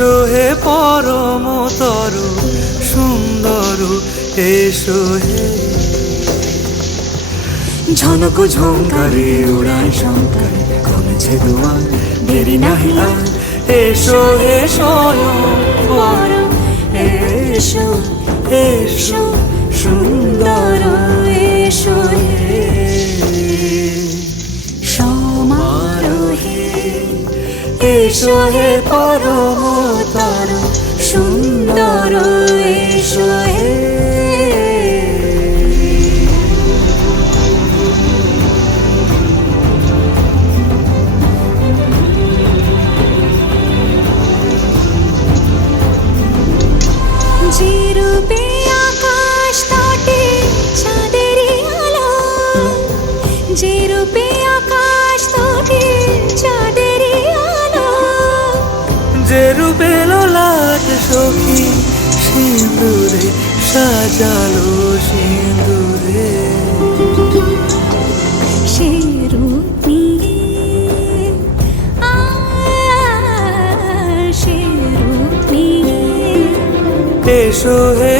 এসো হে পরম তরু সুন্দর, এসো হে। ঝনক ঝঙ্কারে উড়ায় শঙ্কারে কমেছে দুয়ার, দেরি নাহি আর। এসো হে স্বয়ং বর, এসো এসো সুন্দর, এসো হে সমারোহে। এসো হে পরম তরু সুন্দর, এসো হে। যে রূপে আকাশ তটে চাঁদেরই আলো, যে রূপে আকাশ তটে চাঁদেরই আলো, যে রূপে লোলাট সখী সিঁদুরে সাজালো সিঁদুরে। সে রূপ নিয়ে সে রূপ নিয়ে এসো হে